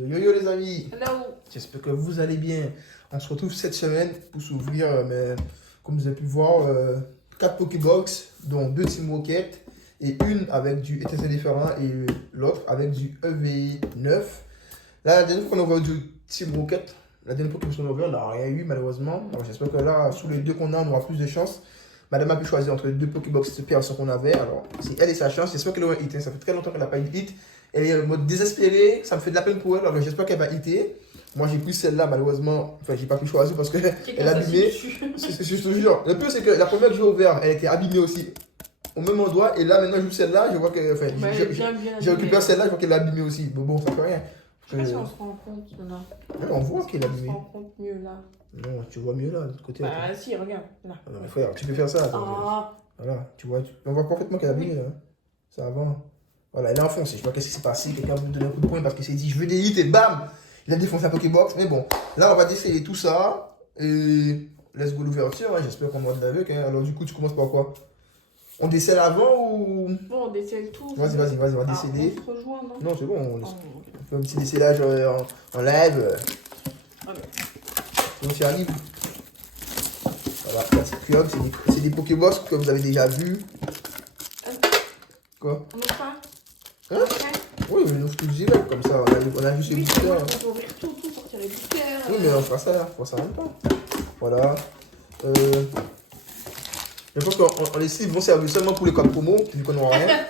Yo yo yo les amis, Hello. j'espère que vous allez bien. On se retrouve cette semaine pour s'ouvrir, comme vous avez pu voir, 4 Pokébox, dont 2 Team Rocket et une avec du ETC différent et l'autre avec du EV9. Là, la dernière fois qu'on a ouvert du Team Rocket, la dernière fois qu'on a ouvert, on n'a rien eu malheureusement. Alors j'espère que là, sous les deux qu'on a, on aura plus de chance. Madame a pu choisir entre les deux Pokébox personnes qu'on avait. Alors, c'est elle et sa chance. J'espère qu'elle aura un hit. Ça fait très longtemps qu'elle n'a pas eu de hit. Elle est en mode désespérée. Ça me fait de la peine pour elle. Alors, j'espère qu'elle va hitter. Moi, j'ai pris celle-là, malheureusement. Enfin, j'ai pas pu choisir parce qu'elle est abîmée. Je te jure. Le pire, c'est que la première que j'ai ouverte, elle était abîmée aussi. Au même endroit. Et là, maintenant, je joue celle-là. Je vois que. Enfin, j'ai récupéré celle-là. Je vois qu'elle est abîmée aussi. Bon, ça fait rien. Je sais pas si on se rend compte là. Ouais, on voit qu'elle est abîmée. On se rend compte mieux là. Non, tu vois mieux là, de l'autre côté. Bah, si, regarde. Là. Ah non, mais frère, tu peux faire ça. Ah. Voilà, tu vois, on voit parfaitement qu'elle a abîmé. Hein. Ça avant. Voilà, elle est enfoncée. Je sais pas qu'est-ce qui s'est passé. Quelqu'un veut me donner un coup de poing parce qu'il s'est dit je veux des hits et bam, il a défoncé la Pokébox. Mais bon, là on va déceler tout ça et let's go l'ouverture. Hein. J'espère qu'on va de l'avec. Hein. Alors du coup, tu commences par quoi? On décèle avant ou. Bon, on décèle tout. Vas-y, on va déceler. On se rejoint, non? Non, c'est bon, on Oh. fait un petit décellage en live. Okay. On s'y arrive. Voilà, c'est des Pokébox que vous avez déjà vus. Quoi? On ouvre pas? Hein? Oui, mais nous tous direct, comme ça, on a juste les boosters. On peut ouvrir tout, sortir les boosters. Oui, mais on fera ça en même temps. Voilà. Je pense que les sites vont servir seulement pour les codes promo, vu qu'on n'aura rien.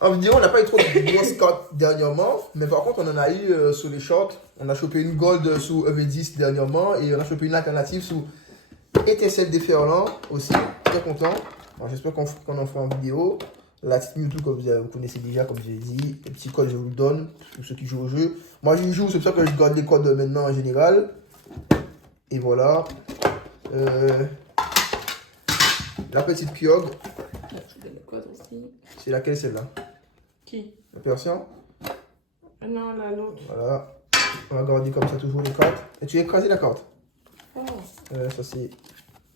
En vidéo, on n'a pas eu trop de grosses cartes dernièrement, mais par contre, on en a eu sur les shorts. On a chopé une gold sous EV10 dernièrement et on a chopé une alternative sous Étincelle déferlant aussi. Très content. J'espère qu'on en fera en vidéo. La petite Mewtwo, comme vous connaissez déjà, comme je l'ai dit. Le petit code, je vous le donne pour ceux qui jouent au jeu. Moi, j'y joue, c'est pour ça que je garde les codes maintenant en général. Et voilà. La petite Kyogre. C'est laquelle celle-là? Qui? La Persian? Non, l'autre. Voilà. On va garder comme ça toujours les cartes. Et tu as écrasé la carte. Oh. Ça c'est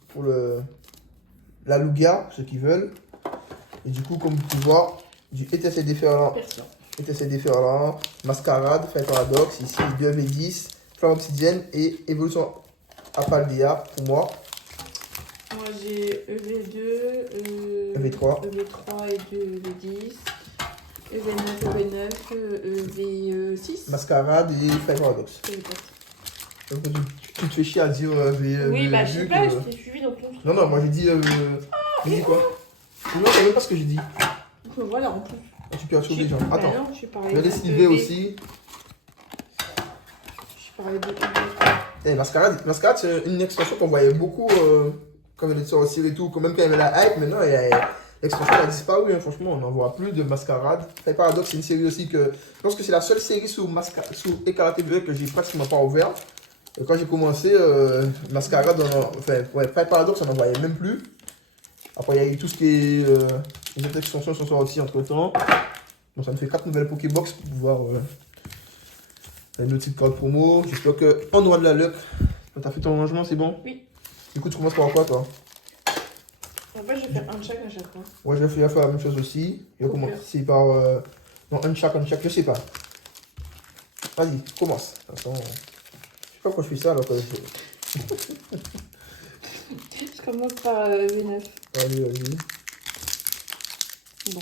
pour la Lugia, pour ceux qui veulent. Et du coup, comme vous pouvez voir, du ETC déferlant. ETC déferlant, Mascarade, Fire Paradox, ici 2V10, Flamme Obsidienne et Évolution Apaldea pour moi. Moi j'ai EV2, EV3 et 2 EV10, EV9, EV6. Mascarade et Fire Paradox. Donc, tu te fais chier à dire oui, bah je sais pas, je t'ai suivi dans ton truc. Non, moi j'ai dit. J'ai dit quoi? Non, c'est même pas ce que j'ai dit. Voilà, en plus. Ah, tu peux acheter des gens. Attends. Non, je vais laisser Sylvie aussi. Je parlais de Mascarade, c'est une extension qu'on voyait beaucoup quand elle était sortie et tout. Quand même quand il y avait la hype, maintenant l'extension a disparu. Hein. Franchement, on n'en voit plus de Mascarade. Fire Paradox, c'est une série aussi que. Je pense que c'est la seule série sous Écarlate Bleu que j'ai pratiquement pas ouvert. Et quand j'ai commencé, Mascarade, Fire Paradox, on n'en voyait même plus. Après, il y a eu tout ce qui est. Les autres extensions sont sorties entre temps. Donc, ça me fait 4 nouvelles Pokébox pour pouvoir. Une petite carte promo. J'espère qu'on aura de la luck. T'as fait ton rangement, c'est bon? Oui. Du coup, tu commences par quoi, toi? En fait, je vais faire un chaque à chaque fois. Ouais, je vais faire la même chose aussi. Je vais commencer par. Non, un chaque, je sais pas. Vas-y, commence. Attends. Je sais pas pourquoi je fais ça alors que. Je commence par V9. Vas-y. Bon,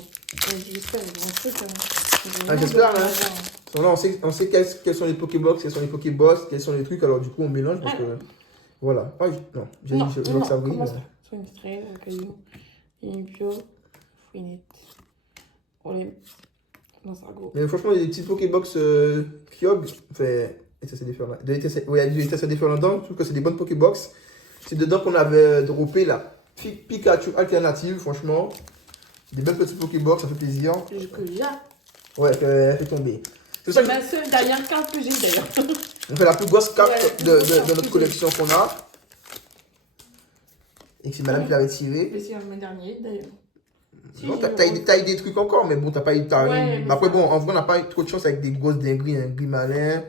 j'espère qu'il y a un truc. J'espère, hein. Là, on sait quels sont les Pokébox, quels sont les Pokéboss, quels sont les trucs. Alors, du coup, on mélange parce que. Voilà. Ah, non, j'ai dit que ça brille. Soit une stress, un caillou, une pio, fouinette. Problème. Non, c'est gros. Mais franchement, il y a des petites Pokébox Kyogre. Enfin, ETC déferlant. Il y a du ETC déferlant dedans. Je trouve que c'est des bonnes Pokébox. C'est dedans qu'on avait droppé la Pikachu alternative, franchement. Des belles petites Pokébox, ça fait plaisir. Que là. Ouais, elle fait tomber. C'est ça ma seule dernière carte que j'ai d'ailleurs. On fait la plus grosse carte de notre collection qu'on a. Et que c'est madame qui l'avait tiré. C'est le mois dernier d'ailleurs. Non, t'as eu des trucs encore, mais bon, t'as pas eu. Ouais, mais après, bon, en vrai, on n'a pas eu trop de chance avec des grosses dingueries. Un Grimalin,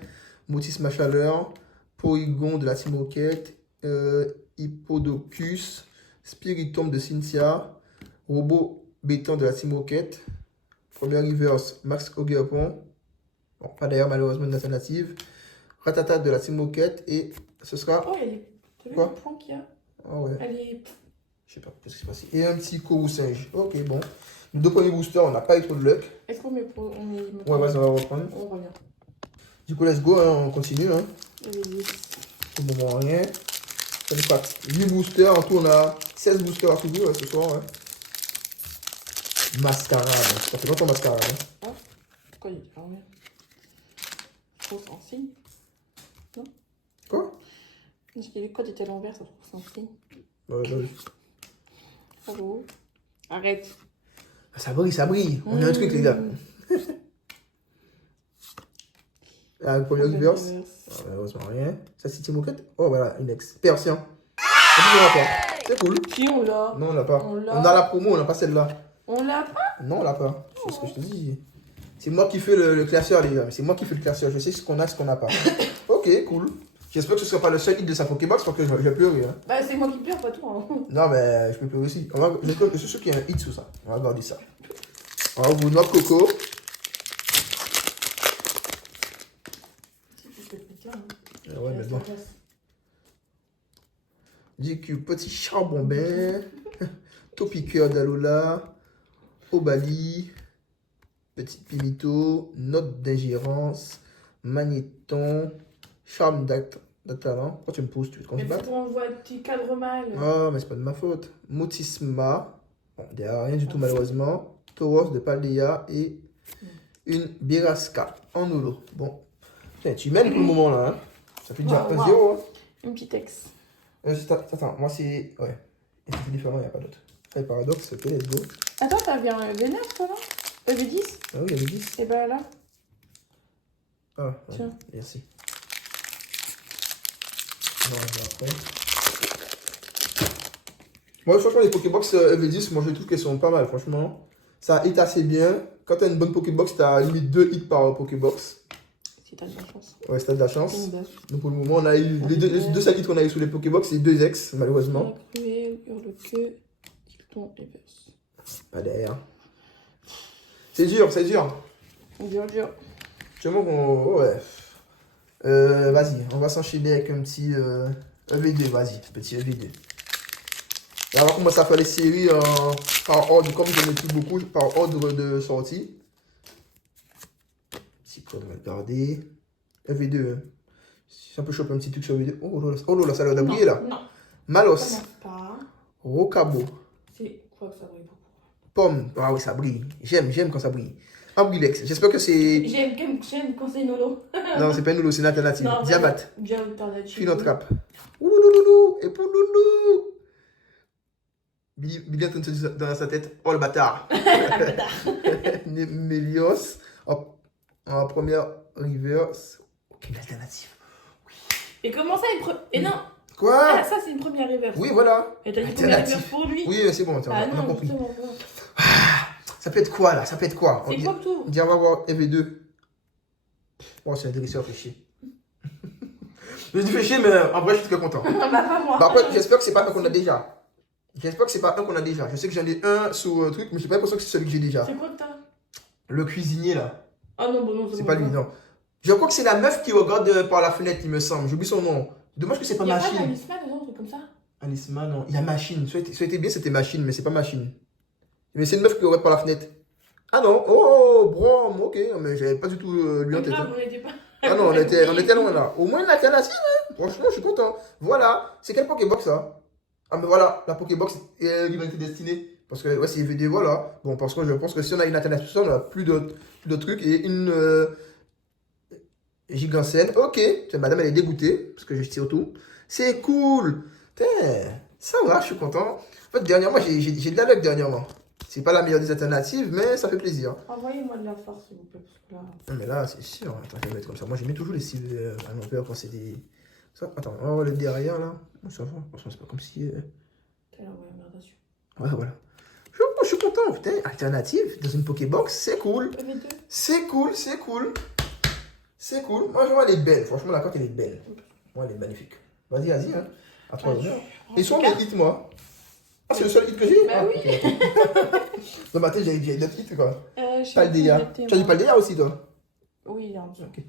Motis Ma Chaleur, Porygon de la Team Rocket, Hippodocus, Spiritomb de Cynthia, Robot Béton de la Team Rocket, Premier Reverse, Max Ogerpon, Bon, pas d'ailleurs, malheureusement, une alternative. Ratata de la Team Rocket et ce sera. Oh, il y a des. T'as vu Quoi? le point qu'il y a? Ah ouais. Elle est. Je sais pas, qu'est-ce qui s'est passé. Et un petit Kourou singe. Ok, bon. Les deux premiers boosters, on n'a pas eu trop de luck. Est-ce qu'on met. Ouais, vas-y, on va reprendre. On revient. Du coup, let's go, hein, on continue. Hein. Il y a des 10. Pour le moment, rien. Ça fait pas 8 boosters. En tout, on a 16 boosters à couvrir ce soir. Ouais. Mascara. Ça fait longtemps, mascara. Hein. Ah, pourquoi il est fermé? Faut c'est en signe. Non? Quoi? Parce que le code était à l'envers, ça trouve que c'est en signe. Ouais, bah oui. Allô? Arrête. Ça brille, ça brille. On a un truc, les gars. Ah, le premier reverse. Ah, malheureusement, rien. Ça, c'est Team Rocket. Oh, voilà, une ex. Persian. C'est cool. Si, on l'a. Non, on l'a pas. On On l'a. a la promo, on n'a pas celle-là. On l'a pas? Non, on l'a pas. C'est ce que je te dis. C'est moi qui fais le classeur, les gars. C'est moi qui fais le classeur. Je sais ce qu'on a, ce qu'on n'a pas. Ok, cool. J'espère que ce ne sera pas le seul hit de sa Pokébox parce que je vais pleurer. Hein. Bah, c'est moi qui pleure, pas toi. Hein. Non, mais je peux pleurer aussi. J'espère que c'est sûr qu'il y a un hit sous ça. On va regarder ça. On va ouvrir notre coco. Si tu fais plus tard. Hein. Ouais, mais bon. DQ, petit charbon bain. Topiqueur d'Alola. Obali. Petit pimito. Note d'ingérence. Magnéton. Charme d'Atalant. Pourquoi tu me pousses? Tu veux qu'on se Mais batte? pourquoi on voit tu cadres mal? Ah, mais c'est pas de ma faute. Motisma. Bon, il n'y a rien du tout malheureusement. Tauros de Paldea et une Birasca en holo. Bon. Tiens, tu mènes pour le moment là. Hein. Ça fait déjà 1-0. Hein. Une petite ex. Attends, moi c'est. Ouais. Et c'est différent, il n'y a pas d'autre. Allez, paradoxe, ok, let's go. Attends, t'avais un V9 toi là? V10? Ah oui, il y avait 10. Et bah là. Ah, ouais, tiens. Merci. Non, je vais après. Moi, franchement, les Pokébox EV10, moi je trouve qu'elles sont pas mal, franchement. Ça hit assez bien. Quand tu as une bonne Pokébox, tu as limite 2 hits par Pokébox. Si t'as de la chance. Ouais, si t'as de la chance. Une Donc pour le moment, on a eu les deux seuls hits qu'on a eu sous les Pokébox, c'est 2 ex, malheureusement. Cruel, hurle-queue, dicton, reverse. Pas derrière. C'est dur, c'est dur. Dur, dur. Tu vois qu'on. Ouais. Vas-y, on va s'enchaîner avec un petit EV2, vas-y, petit EV2. Et on va commencer à faire les séries par ordre, comme je n'en ai plus beaucoup, par ordre de sortie. Petit code, on va regarder. EV2. Hein. Si on peut choper un petit truc sur EV2. Oh là, ça a l'air d'abouiller là. Non. Malos. Ça pas. Rocabo. C'est quoi que ça brille beaucoup? Pomme. Ah oui, ça brille. J'aime quand ça brille. Ambrilex. J'espère que c'est. J'aime quand c'est Nolo. Non, c'est pas une Nolo, c'est une alternative. Diabat. Bien alternative. Phinotrap. Oulouloulou. Et pouloulou. Billy est en train de se dire dans sa tête. Oh le bâtard. Ah, le bâtard. Mélios. En première reverse. Ok, une alternative. Et comment ça, Et non. Quoi? Ah, ça, c'est une première reverse. Oui, voilà. Et t'as dit première reverse pour lui? Oui, c'est bon, on Ah a non, compris. justement. Ça peut être quoi là? Ça peut être quoi? C'est quoi que tout? On dit on va voir EV2. Oh, c'est intéressant, fait chier. Je dis fait chier, mais en vrai, je suis très content. Bah, pas moi. Par contre, j'espère que c'est pas un qu'on a déjà. J'espère que c'est pas un qu'on a déjà. Je sais que j'en ai un sous un truc, mais j'ai pas l'impression que c'est celui que j'ai déjà. C'est quoi que t'as? Le cuisinier là. Ah non, bon, non, C'est pas lui, non. Je crois que c'est la meuf qui regarde par la fenêtre, il me semble. J'oublie son nom. Dommage que c'est pas Il y a pas Machine. d'Alisman, un truc comme ça? Alisman, non. Il y a Machine. Ça aurait été bien, c'était Machine, mais c'est pas Machine. Mais c'est une meuf qui regarde par la fenêtre. Ah non, oh, Brom, ok. Mais j'avais pas du tout lui en tête. Grave, on était pas. Ah non, on était loin là. Au moins une alternative, hein. Franchement, je suis content. Voilà. C'est quelle Pokébox ça? Ah, mais voilà, la Pokébox est l'humanité destinée. Parce que, ouais, c'est VD, voilà. Bon, parce que je pense que si on a une alternative, on a plus de trucs. Et une Gigancène. Ok. Madame, elle est dégoûtée. Parce que je tire tout. C'est cool. Putain, ça va, je suis content. En fait, dernièrement, j'ai de la luck dernièrement. C'est pas la meilleure des alternatives, mais ça fait plaisir. Envoyez-moi de la force, s'il vous plaît. Parce que là... Non, mais là, c'est sûr. Attends, je vais mettre comme ça. Moi, j'aimais toujours les cils à mon père quand c'est des. Ça, attends, on va voir le derrière là. Ça va. C'est pas comme si. T'as l'air ouais, dessus. Ouais, voilà. Je suis content. Putain, alternative dans une Pokébox, c'est cool. C'est cool, c'est cool. C'est cool. Moi, je vois, elle est belle. Franchement, la carte, elle est belle. Moi, elle est magnifique. Vas-y, vas-y. Hein. À toi, et soit mes hits, moi. Ah, c'est le seul hit que j'ai? Bah oui. Dans ma tête, j'ai d'autres hits, quoi. Paldea. Tu as dit Paldea aussi, toi? Oui, il est en dessous. Ok.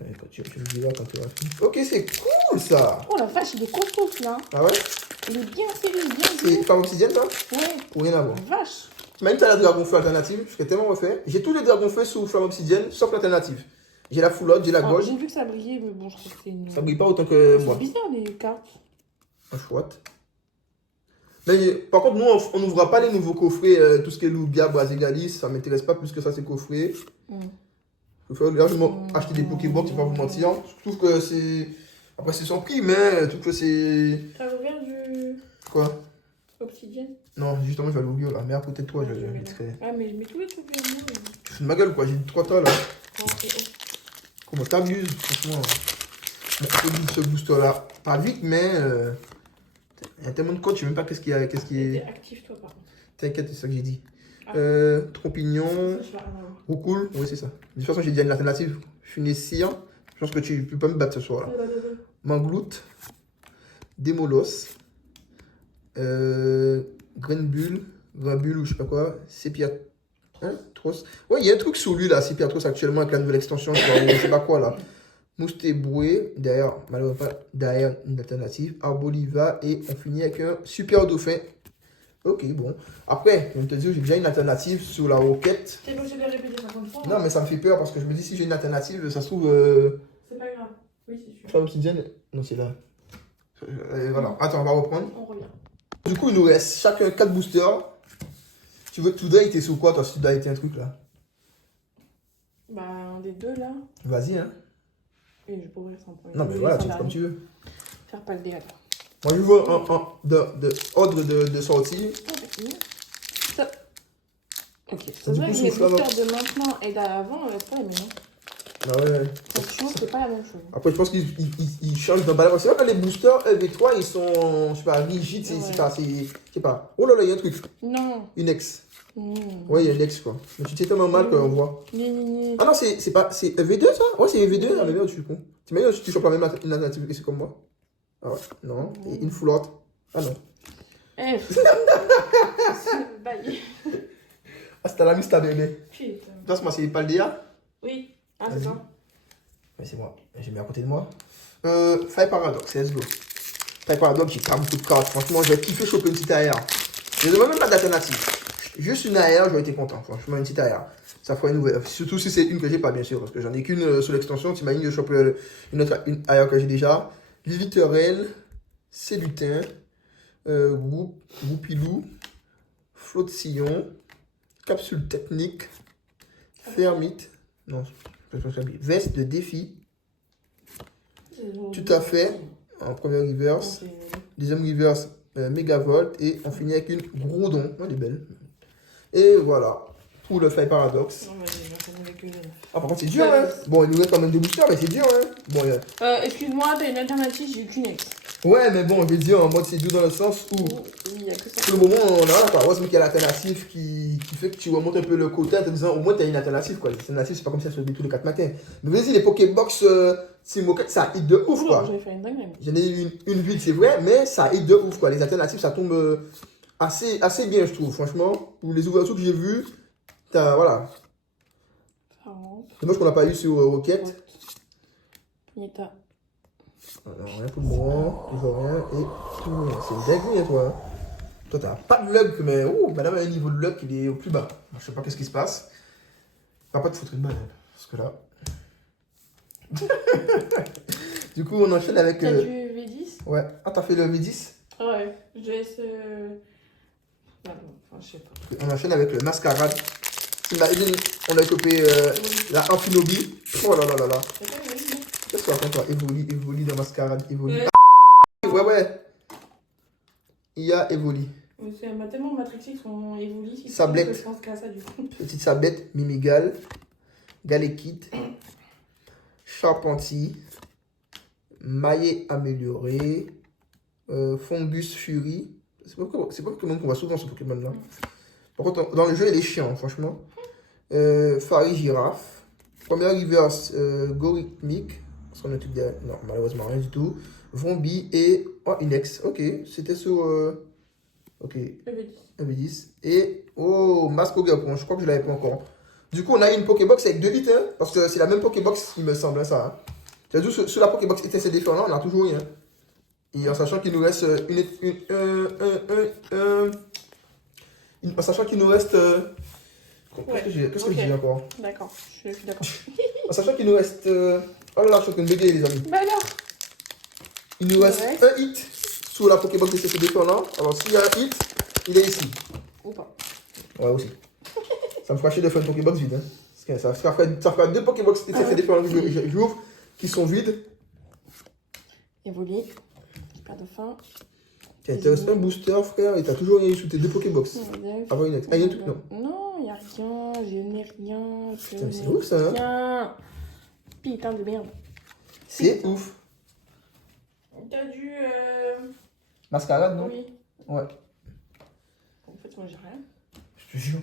Ouais, quand tu me diras quand tu auras fini. Ok, c'est cool ça. Oh la vache, il est costaud celui-là. Ah ouais? Il est bien serré, bien C'est dur. Femme Obsidienne ça? Ouais. Ou rien à voir. La vache. Même t'as la Dragon Feu alternative, je serais tellement refait. J'ai tous les Dragon Feu sous Flamme Obsidienne, sauf l'alternative. J'ai la Full Out, j'ai la Ah, gauche. j'ai vu que ça brillait, mais bon, je trouve que c'est une. Ça brille pas autant que moi. C'est bizarre les cartes. Un chouette. Mais par contre, nous, on n'ouvrira pas les nouveaux coffrets, tout ce qui est Lugia, Brasigalis, ça m'intéresse pas plus que ça, ces coffrets. Je vais largement acheter des Pokébox, je vais pas vous mentir. Je trouve que c'est. Après, c'est son prix, mais je trouve que c'est. T'as ouvert du Quoi? obsidienne? Non, justement, je vais aller au bio là. Mais peut-être toi, je mettrai. Ah, mais je mets tous les trucs vers moi. Tu fais de ma gueule, quoi. J'ai 3 tas là. Oh, et oh. Comment t'amuses, franchement. Bon, ce booster là, pas vite, mais. Il y a tellement de codes, je sais même pas qu'est-ce qui est. T'es actif, toi, par contre. T'inquiète, c'est ça que j'ai dit. Ah. Trompignon. Ça, je vais rien avoir. Roucoule, oui, c'est ça. De toute façon, j'ai déjà une alternative. Funessir. Je pense que tu peux pas me battre ce soir là. Manglout. Démolos. Grenbull. Granbull ou je sais pas quoi. Sépiatros. Ouais, il y a un truc sous lui là, Sépiatros actuellement avec la nouvelle extension, je sais pas quoi là. Moustéboué, derrière, malheureusement, derrière une alternative. Arboliva et on finit avec un super dauphin. Ok, bon. Après, je vais te dire, j'ai déjà une alternative sur la roquette. T'es obligé de le répéter 50 fois. Non, mais ça me fait peur parce que je me dis, si j'ai une alternative, ça se trouve. C'est pas grave. Oui, c'est sûr. Flamme obsidienne. Non, c'est là. Voilà. Attends, on va reprendre. On revient. Du coup, il nous reste chacun 4 boosters. Tu dois être sur quoi, toi, si tu dois être un truc là? Bah, un des deux là. Vas-y, hein. Et je peux ouvrir sans problème. Non, mais voilà, tu fais comme tu veux. Faire pas le dégât. Moi, je veux un ordre de sortie. Ça. Ok. Du C'est vrai coup, que les souffle avant. boosters de maintenant et d'avant, c'est pas les mêmes. Ah ouais. Franchement, c'est pas la même chose. Après, je pense qu'ils changent d'emballage. C'est vrai que les boosters EV3, ils sont, je sais pas, rigides. C'est pas, je sais pas. Oh là là, il y a un truc. Non. Une ex. Ouais, il y a une ex, quoi. Mais tu t'es tellement mal qu'on voit. Ah non, c'est pas. C'est EV2, ça? Ouais, c'est EV2. Ah, mais merde, je suis con. T'imagines si tu chopes la même alternative que c'est comme moi? Ah ouais, non. Et une full art. Ah non. F. Bye. Hasta la vista, bébé. Putain. Toi, moi, c'est pas le DA? Oui. Ah, Vas-y. c'est ça. Mais c'est moi. J'ai mis à côté de moi. Fire Paradox, let's go. Fire Paradox, j'ai pas beaucoup de cartes. Franchement, j'ai kiffé choper une petite AR. Je ne demande même pas d'alternative. Juste une AR, j'aurais été content. Franchement, une petite AR. Ça ferait une nouvelle. Surtout si c'est une que j'ai pas, bien sûr. Parce que j'en ai qu'une sur l'extension. T'imagines, je chope une autre une AR que j'ai déjà. Liliterel, Célutin, Goupilou, Flotte-Sillon, Capsule Technique, Fermite. Non, veste de défi. Tout à fait. En première reverse. Deuxième reverse, Megavolt. Et on finit avec une Groudon. Elle est belle. Et voilà. Pour le Fire Paradox. Ah, par contre, c'est dur, hein. Bon, il nous reste quand même des boosters, mais c'est dur, hein. Bon, excuse-moi, t'as une alternative, j'ai eu qu'une ex. ouais, mais bon, je vais dire en mode c'est dur dans le sens où. Il y a que ça. Pour le moment, on a là, quoi. Heureusement qu'il y a l'alternative qui fait que tu remontes un peu le côté en te disant au moins tu as une alternative, quoi. L'alternative, c'est pas comme ça se fait tous les 4 matins. Mais vas-y, les Pokébox Moquette, ça hit de ouf, quoi. J'avais fait une dingue. J'en ai eu une vide, c'est vrai, mais ça hit de ouf, quoi. Les alternatives, ça tombe assez bien, je trouve, franchement. Pour les ouvertures que j'ai vues, voilà. Dommage qu'on n'a pas eu sur Rocket. Nita. Alors, rien pour le moment, toujours rien, et tout le monde. C'est une dinguerie, hein, toi. Hein. Toi, t'as pas de luck, mais madame a un niveau de luck, il est au plus bas. Je sais pas qu'est-ce qui se passe. Va pas te foutre une balle, parce que là. Du coup, on enchaîne avec. T'as du V10? Ouais. Ah, t'as fait le V10? Ouais, je laisse. Ah bon, enfin, je sais pas. On enchaîne avec le Mascarade. Imagine, on a chopé la Amphinobi. Oh là là là là. Qu'est-ce qu'on raconte, toi? Evoli dans Mascarade, Evoli. Ouais. Il y a Evoli. C'est tellement matrixé qu'ils sont évolués. Sablette. Je pense qu'à ça, du coup. Petite sablette, Mimigal, Galekite, Charpentier, Maillet amélioré, Fungus Fury. C'est pas Pokémon qu'on voit souvent ce Pokémon-là. Par contre, dans le jeu, il est chiant, franchement. Fari Girafe. Première reverse, Gorithmique. Parce qu'on a tout derrière. Non, malheureusement, rien du tout. Vombi et. Oh, Inex. Ok, c'était sur. Ok. V10. V10. Et. Oh, Masque au Gapon. Je crois que je l'avais pas encore. Du coup, on a une Pokébox avec 2 hits, hein, parce que c'est la même Pokébox, il me semble, hein, ça. Hein. C'est-à-dire, sur la Pokébox ETC différent, on a toujours rien. Et en sachant qu'il nous reste en sachant qu'il nous reste... Qu'est-ce que je dis encore? D'accord, je suis d'accord. En sachant qu'il nous reste... oh là là, je suis en train de bégayer, les amis. Bah alors. Il nous reste un hit sur la Pokébox ETC différent. Alors, s'il y a un hit, il est ici. Ou pas. Ouais, aussi. Ça me fera chier de faire une Pokébox vide. Hein. Parce que ça fera 2 Pokébox ETC différents que j'ouvre, qui sont vides. Évoluer. Carte de fin. Tiens, il te reste un booster, frère, et t'as toujours rien eu sous tes 2 Pokébox. Avant une ex. Ah, il y a un truc, non. Non, il n'y a rien. Je n'ai rien. Putain, c'est ouf, ça. Hein. Putain de merde. C'est ouf. T'as dû... Mascarade, non? Oui. Ouais. En fait, moi, j'ai rien. Je te jure.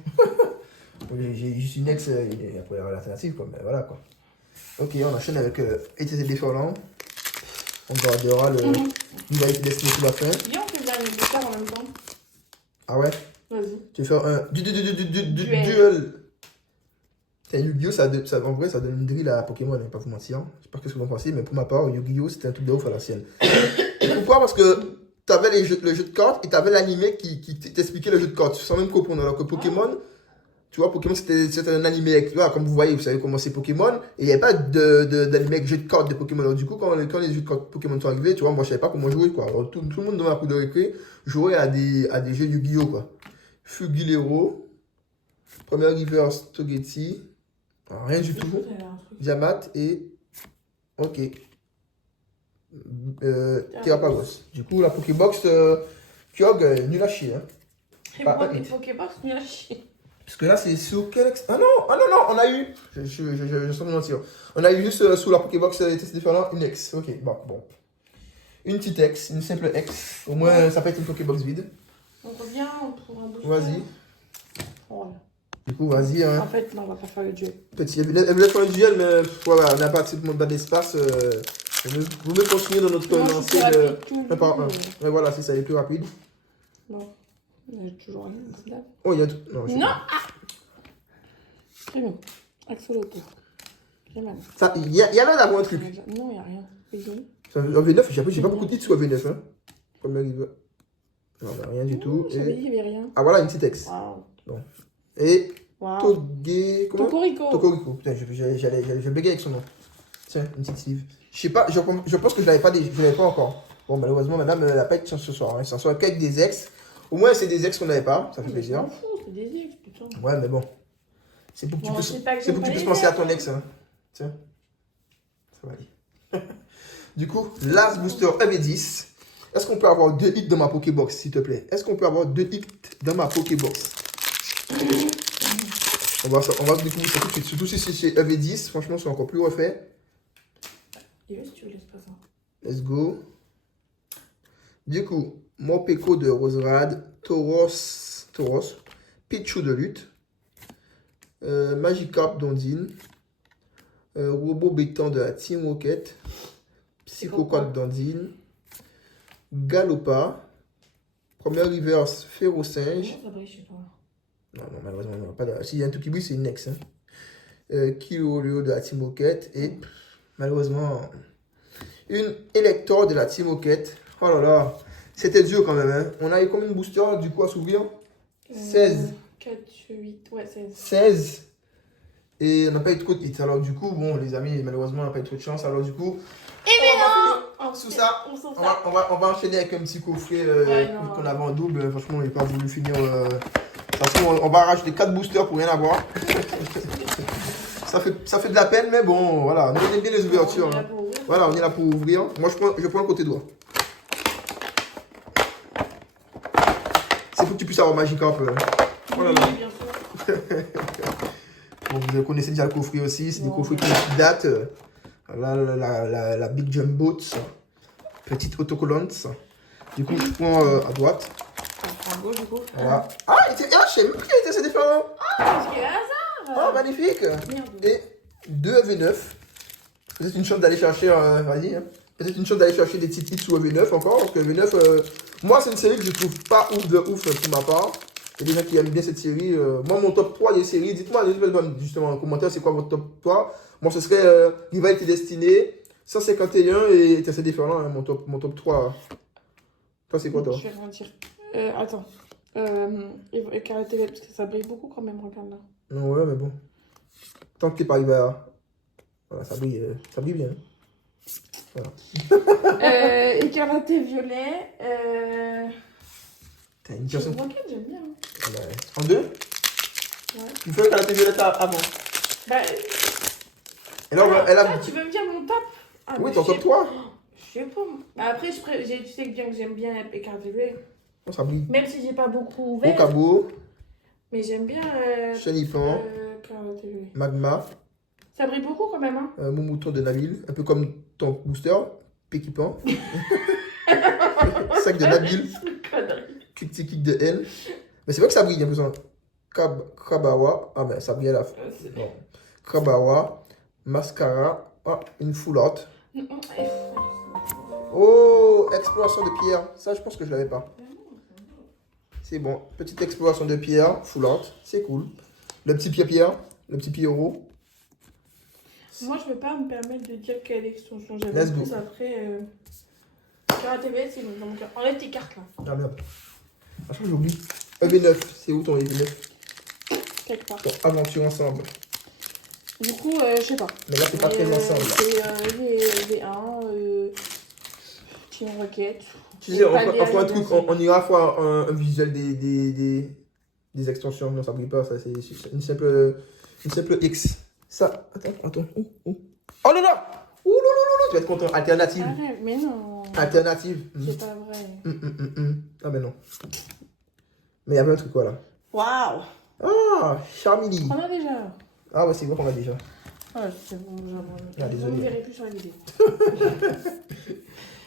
J'ai juste une ex, et après l'alternative, quoi, mais voilà, quoi. Ok, on enchaîne avec ETC déferlant. On gardera le... Il va être destiné tout la fin. Viens, on fait bien les booster en même temps. Ah ouais? Vas-y. Tu veux faire un duel. T'as Yu-Gi-Oh! En vrai, ça donne une drill à Pokémon, hein, pas vous mentir. Je sais pas ce que vous en pensez, mais pour ma part, Yu-Gi-Oh! C'était un truc de ouf à l'ancienne. Pourquoi? Parce que t'avais le jeu de cartes et t'avais l'animé qui t'expliquait le jeu de cartes sans même comprendre. Alors que Pokémon, tu vois, Pokémon c'était un animé avec, tu vois, comme vous voyez, vous savez comment c'est Pokémon, et il n'y avait pas d'animé avec jeu de cartes de Pokémon. Alors du coup, quand les jeux de cartes Pokémon sont arrivés, tu vois, moi je savais pas comment jouer, quoi. Alors tout le monde dans la cour de récré jouait à des jeux Yu-Gi-Oh! Quoi. Fugilero, première reverse Togetti, alors, rien du tout, Diamat et, ok, Terrapagos. Du coup, la Pokébox Kyogre, nul à chier, hein. Et moi, les Pokébox, nul à chier. Parce que là, c'est sous quel Ah non, on a eu. Je sens mentir. On a eu juste sous la Pokébox test différent une X. Ok, bon. Une petite X, une simple X. Au moins, ça peut être une Pokébox vide. On revient pour un booster. Vas-y. Oh. Du coup, vas-y. Hein. En fait, non, on va pas faire le duel. Petit, elle voulait faire le duel, mais voilà, on n'a pas assez d'espace. Vous me continuez dans notre lancée de 1 par 1. Mais voilà, c'est ça, il est plus rapide. Non. Il y a toujours rien. Oh, il y a tout. Non, Très bien. Axolotl. J'ai mal. Il y a là d'avoir un truc. Non, il n'y a rien. En V9, j'ai pas beaucoup de titres sur V9. Hein. Première river. Non, rien du tout. J'avais dit qu'il n'y avait rien. Ah voilà, une petite ex. Wow. Bon. Et Wow. Tokorico. Putain, je bégayais avec son nom. Tiens, une petite sleeve. Je sais pas, je pense que je l'avais pas encore. Bon, malheureusement, madame, elle n'a pas été chance ce soir. Hein. Elle s'en sort qu'avec des ex. Au moins, c'est des ex qu'on n'avait pas. Ça fait plaisir. m'en fous, c'est des ex, putain. Ouais, mais bon. C'est pour que tu puisses penser à ton ex. Hein. Tiens. Ça va aller. Du coup, Last Booster EV10. Est-ce qu'on peut avoir 2 hits dans ma Pokébox, s'il te plaît? Est-ce qu'on peut avoir 2 hits dans ma Pokébox? On va découvrir ça tout de suite. Surtout si c'est chez EV10. Franchement, c'est encore plus refait. Et si tu laisses pas ça. Let's go. Du coup, Morpeko de Roserade, Tauros, Pichu de Lutte, Magikarp d'Ondine, Robo Béton de la Team Rocket, Psychoquack d'Ondine, Galopa, première reverse Férocinge. Ça brille, je sais pas. Non, malheureusement, non. Pas de... S'il y a un tout petit bruit, c'est une Nex. Hein. Kilo de la Team Rocket et malheureusement, une Elector de la Team Rocket. Oh là là. C'était dur quand même, hein. On a eu combien de boosters du coup à s'ouvrir? 16. 4, 8, ouais, 16. 16. Et on n'a pas eu trop de hits. Alors du coup, bon, les amis, malheureusement, on n'a pas eu trop de chance. Alors du coup, sous ça, on va enchaîner avec un petit coffret qu'on avait en double. Franchement, on n'a pas voulu finir. De toute façon, on va rajouter 4 boosters pour rien avoir. ça fait de la peine, mais bon, voilà. Nous, on aime bien les ouvertures. Hein. Voilà, on est là pour ouvrir. Moi, je prends le côté droit. C'est pour que tu puisses avoir Magikarp. Oh là là. Oui, bien sûr. Bon, vous connaissez déjà le coffret aussi. C'est des coffrets qui datent. La Big Jumbo. Petite autocollante. Du coup, je prends à droite. À gauche, du coup. Voilà. Ah, je sais même plus qu'il était assez différent. Ah, parce qu'il y a hasard. Oh, magnifique. Merde. Et 2 EV9. Peut-être une chance d'aller chercher. Vas-y. Hein. Peut-être une chance d'aller chercher des petits hits sous EV9 encore. Parce que EV9, moi, c'est une série que je trouve pas ouf de ouf pour ma part. Il y a des gens qui aiment bien cette série. Moi, mon top 3 des séries, dites-moi justement en commentaire, c'est quoi votre top 3. Moi, ce serait Rivalité Destinée, 151 et c'est différent, hein, mon top 3. Toi, c'est quoi, toi? Je vais rien dire. Attends. Et Carré TV, parce que ça brille beaucoup quand même, regarde là. Non, ouais, mais bon. Tant que t'es pas arrivé à... Voilà, ça brille bien. Voilà. Écarlate violet. T'as une Sur question? Rocket, j'aime bien. Hein. Ah bah, en deux? Ouais. Tu fais qu'elle a été violette avant. Bah, Et là, elle a... ah, tu veux me dire mon top? Ah, Oui, bah, ton top 3. Je sais pas. Bah, après, tu sais bien que j'aime bien Écarlate violet. Oh, ça brille. Même si j'ai pas beaucoup Au ouvert. cabot, Mais j'aime bien Chenipan, Écarlate violet. Magma, Ça brille beaucoup quand même, hein. mon mouton de Nabil, un peu comme ton booster, Péquipan. Sac de Nabil, kick de L. Mais c'est vrai que ça brille un peu ça. Krabawa, ah ben ça brille à la fin. Bon. Krabawa, mascara, ah, une foulotte. Oh, exploration de pierre. Ça, je pense que je l'avais pas. C'est bon. Petite exploration de pierre, foulotte. C'est cool. Le petit pierre, le petit Pierrot. Moi, je peux pas me permettre de dire quelle extension j'avais. Let's go. Plus après. Carré TV, c'est dans mon cœur. Enlève tes cartes là. Ah merde. Ah, je crois que j'oublie. EV9, c'est où ton EV9? Quelque part. Ton aventure ensemble. Du coup, je sais pas. Mais là, c'est pas très ensemble. C'est V1, Team Rocket. Tu sais, on fait un truc, on ira faire un visuel des extensions. Non, ça brille pas, ça, c'est une simple X. Ça, attends. Oh là là! Ouh là là là! Tu vas être content. Alternative. Arrête, mais non. Alternative. C'est pas vrai. Ah ben non. Mais il y avait un truc, voilà. Waouh! Ah, Charmini. On a déjà. Ah ouais, c'est vrai qu'on l'a déjà. Ah, c'est bon, Ah, désolé. Vous ne verrez plus sur la vidéo.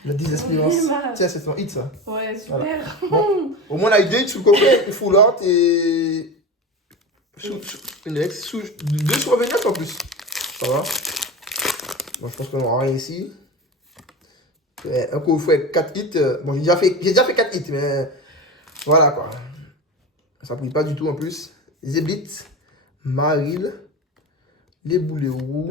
La désespérance. On est mal. Tiens, c'est ton hit, ça. Ouais, super. Voilà. Bon, au moins, on a eu deux sous le coffret, full art et... Une ex, deux sur 29 en plus. Ça va. Bon, je pense qu'on aura rien ici. Un coffret 4 hits. Bon, j'ai déjà fait 4 hits, mais... Voilà, quoi. Ça brille pas du tout, en plus. Zebit, Maril, les boulets roux,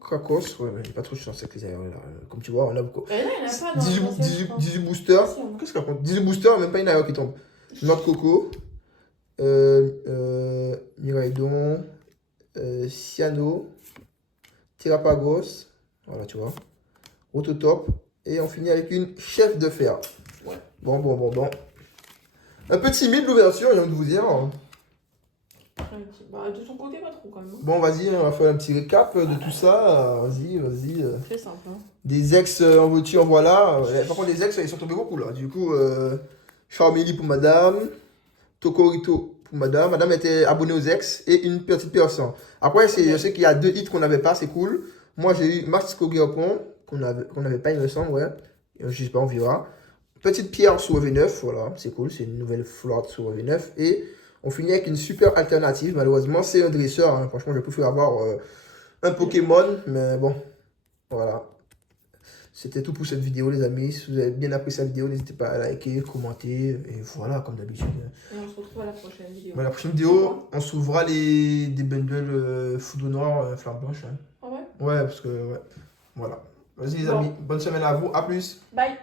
Krakos. Ouais, mais il n'y a pas trop de chance avec les aéros, là. Comme tu vois, on a beaucoup. Là, il n'y en a pas dans 18 boosters. Qu'est-ce qu'elle raconte? 18 boosters, même pas une aéro qui tombe. Noix de coco. Miraidon, Cyano, Tirapagos, voilà tu vois, Rototop, et on finit avec une chef de fer. Ouais. Bon. Un peu timide l'ouverture, j'ai envie de vous dire. Bah, de ton côté, pas trop quand même. Bon, vas-y, on va faire un petit récap de tout ça. Vas-y. Très simple. Hein. Des ex en veux-tu, en voilà. Par contre, les ex, ils sont tombés beaucoup là. Du coup, Charmélie pour madame. Tokorito pour madame. Madame était abonnée aux ex et une petite personne. Après, je sais qu'il y a 2 hits qu'on n'avait pas, c'est cool. Moi, j'ai eu Max Kogirapon, qu'on n'avait pas, il me semble, ouais. Je sais pas, on verra. Petite pierre sur EV9, voilà, c'est cool, c'est une nouvelle flotte sur EV9. Et on finit avec une super alternative. Malheureusement, c'est un dresseur. Hein. Franchement, je préfère avoir un Pokémon, mais bon, voilà. C'était tout pour cette vidéo, les amis. Si vous avez bien apprécié la vidéo, n'hésitez pas à liker, commenter. Et voilà, comme d'habitude. Et on se retrouve à la prochaine vidéo. Dans la prochaine vidéo, on s'ouvrira des bundles foudre noir, flamme blanche. Hein. Ah ouais? Ouais, parce que, ouais. Voilà. Vas-y, les amis. Bonne semaine à vous. À plus. Bye.